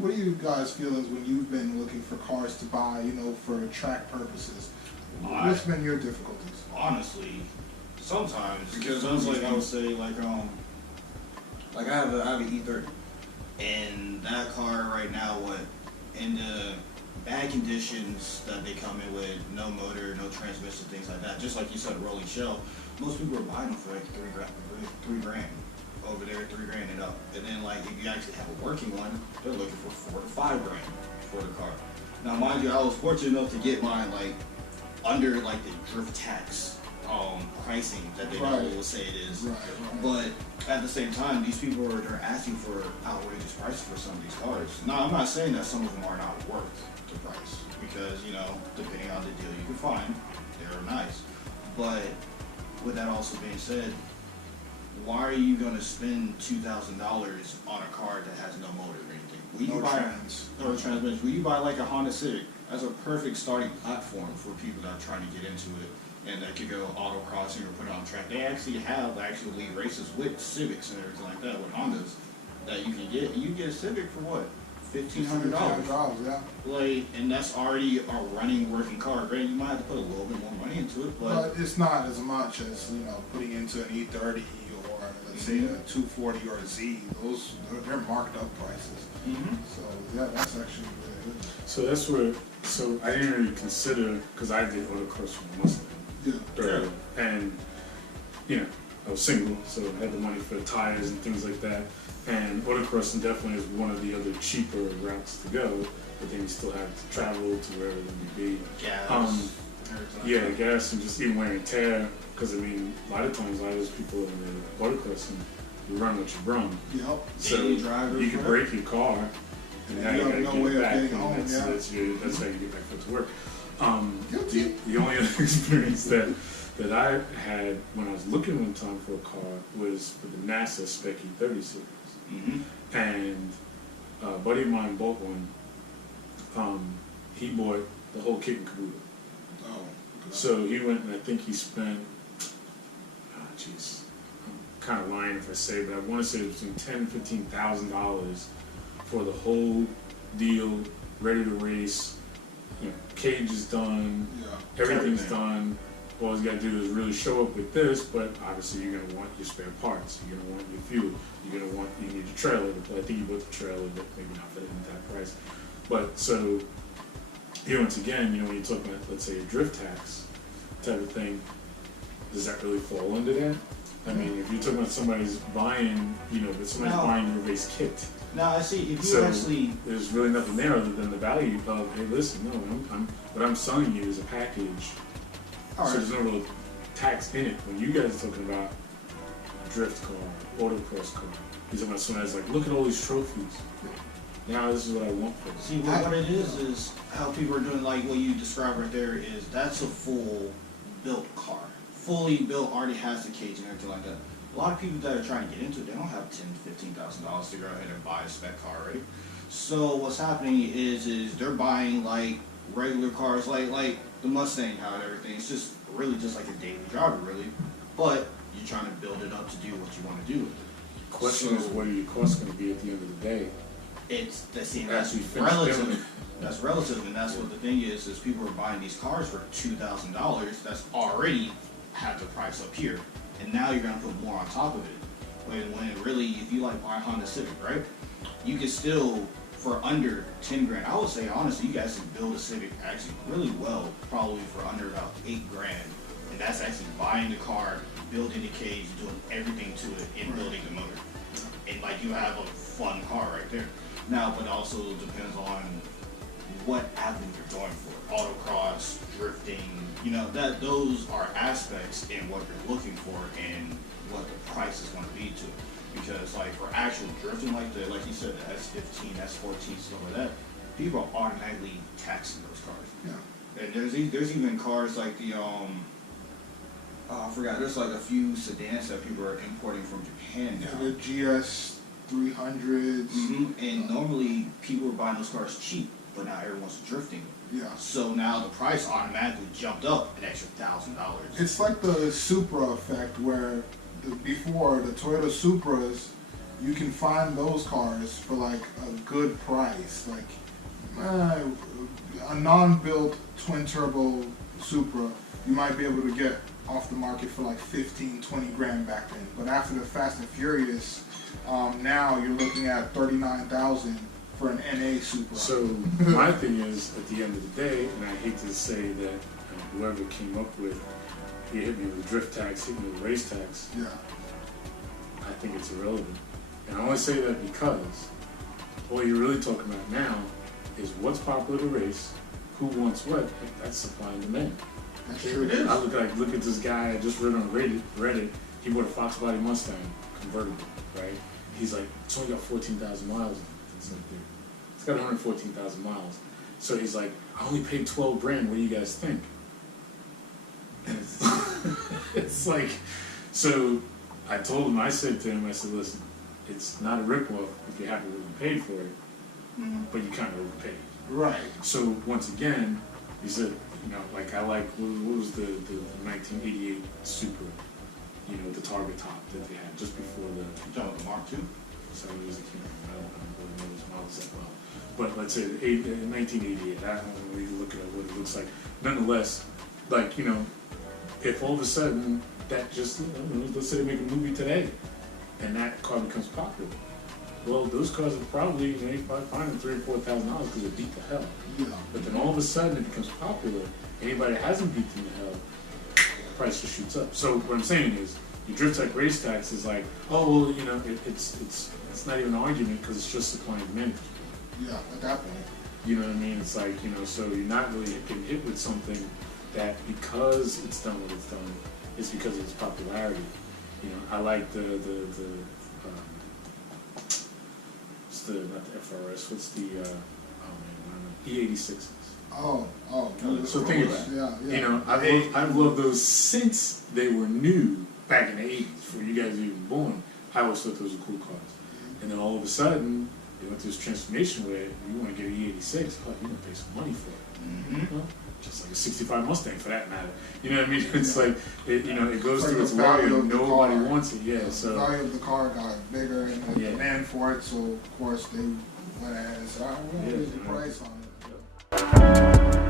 what are you guys' feelings when you've been looking for cars to buy, you know, for track purposes? What's been your difficulties? Honestly, sometimes because I was like, I would say like I have an E30, and that car right now, in the bad conditions that they come in with, no motor, no transmission, things like that. Just like you said, rolling shell. Most people are buying them for like $3 grand over there, $3 grand and up. And then like if you actually have a working one, they're looking for $4 to $5 grand for the car. Now, mind you, I was fortunate enough to get mine like under like the drift tax pricing that they will say it is. Right. But at the same time, these people they're asking for outrageous prices for some of these cars. Now, I'm not saying that some of them are not worth the price because, you know, depending on the deal you can find, they're nice. But with that also being said, why are you going to spend $2,000 on a car that has no motor or anything? No transmission. Will you buy like a Honda Civic? That's a perfect starting platform for people that are trying to get into it and that could go autocrossing or put it on track. They actually have lead races with Civics and everything like that with Hondas that you can get. You get a Civic for what? $1,500. Yeah. Like, and that's already a running, working car. Granted, you might have to put a little bit more money into it, but it's not as much as, you know, putting into an E30 or let's say a 240 or a Z. They're marked up prices. So yeah, that's actually really good. So that's where. So I didn't really consider because I did autocross from Mustang. Yeah. And you know, I was single, so I had the money for the tires and things like that. And autocrossing definitely is one of the other cheaper routes to go, but then you still have to travel to wherever it may be. gas. Gas and just even wear and tear. Because I mean, a lot of times, a lot of those people in the autocrossing, you run what you run. Yep. So you can break your car, and now you gotta get back. And that's how you get back to work. The only other experience that I had when I was looking one time for a car was for the NASA Spec E30 series. And a buddy of mine bought one. He bought the whole kit and caboodle. So he went and I think he spent, I'm kind of lying if I say, but I want to say it was between $10,000 and $15,000 for the whole deal, ready to race. You know, cage is done, everything's done. All you gotta do is really show up with this, but obviously you're gonna want your spare parts, you're gonna want your fuel, you need your trailer. I think you bought the trailer, but maybe not for that price. But so here once again, you know, when you talk about, let's say, a drift tax type of thing, does that really fall under that? I mean, if you're talking about somebody's buying, you know, but somebody's buying your race kit. Now I see if you actually, there's really nothing there other than the value of, hey, listen, no, what I'm selling you is a package. So there's no real tax in it. When you guys are talking about a drift car, autocross car, you're talking about someone that's like, look at all these trophies. Now this is what I want for this. See, what it is how people are doing, like what you described right there is that's a full built car. Fully built, already has the cage and everything like that. A lot of people that are trying to get into it, they don't have $10,000 to $15,000 to go ahead and buy a spec car, right? So what's happening is they're buying like regular cars, like the Mustang, how and everything. It's just really just like a daily driver, really. But you're trying to build it up to do what you want to do with it. The question is, what are your costs going to be at the end of the day? That's relative. That's relative, and that's what the thing is people are buying these cars for $2,000. That's already had the price up here, and now you're gonna put more on top of it. When really, if you like buy a Honda Civic, right, you can still for under 10 grand. I would say honestly, you guys can build a Civic actually really well, probably for under about 8 grand, and that's actually buying the car, building the cage, doing everything to it, and building the motor, and like you have a fun car right there. Now, but also depends on what avenue you're going for. Autocross, drifting, you know, those are aspects in what you're looking for and what the price is going to be to it. Because like for actual drifting like you said, the S15, S14, stuff like that, people are automatically taxing those cars. Yeah. And there's even cars like the I forgot, there's like a few sedans that people are importing from Japan now. The GS 300s. And normally people are buying those cars cheap, but now everyone's drifting. Yeah. So now the price automatically jumped up an extra $1,000. It's like the Supra effect, where before the Toyota Supras, you can find those cars for like a good price. Like a non-built twin turbo Supra, you might be able to get off the market for like 15, 20 grand back then. But after the Fast and Furious, now you're looking at 39,000 for an NA Supra. So my thing is, at the end of the day, and I hate to say that whoever came up with, you hit me with drift tax, hit me with race tax, Yeah. I think it's irrelevant. And I only say that because all you're really talking about now is what's popular to race, who wants what. That's supply and demand. That's true. It is. I look at this guy I just read on Reddit. He bought a Fox Body Mustang convertible, right? He's like, it's only got 14,000 miles on it. It's like, dude, it's got 114,000 miles. So he's like, I only paid 12 grand. What do you guys think? And it's like, so I told him, I said to him, I said, listen, it's not a ripoff if you're happy with what you paid for it, but you kind of overpaid. Right. So once again, he said, you know, like I like, what was the 1988 Supra, you know, the Target top that they had just before the Mark II. So it was a King. I don't really know those models that well. But let's say 1988, I don't really look at what it looks like. Nonetheless, like, you know, if all of a sudden that just, let's say they make a movie today and that car becomes popular, well, those cars are probably finding $3,000 or $4,000 because they're beat to hell. Yeah. But then all of a sudden it becomes popular. Anybody that hasn't beat them to hell, the price just shoots up. So what I'm saying is, your drift tech race tax is like, oh well, you know, it's not even an argument because it's just supply and demand. Yeah, at that point. You know what I mean? It's like, you know, so you're not really getting hit with something that because it's done what it's done, it's because of its popularity. You know, I like what's the not the FRS, what's the E86s. Oh. So think about it. Yeah. You know, I've loved those since they were new back in the 80s, before you guys were even born. I always thought those were cool cars. And then all of a sudden, they went through this transformation where you want to get an E86, oh, you're going to pay some money for it. Mm-hmm. Well, just like a 65 Mustang for that matter. You know what I mean? It's like, you know, it goes Like through its the value value of and the nobody car. wants it. Yeah, so. The value of the car got bigger and the Yeah. demand for it, so of course they went ahead and said, all right, we're going to raise the price on it. Yep.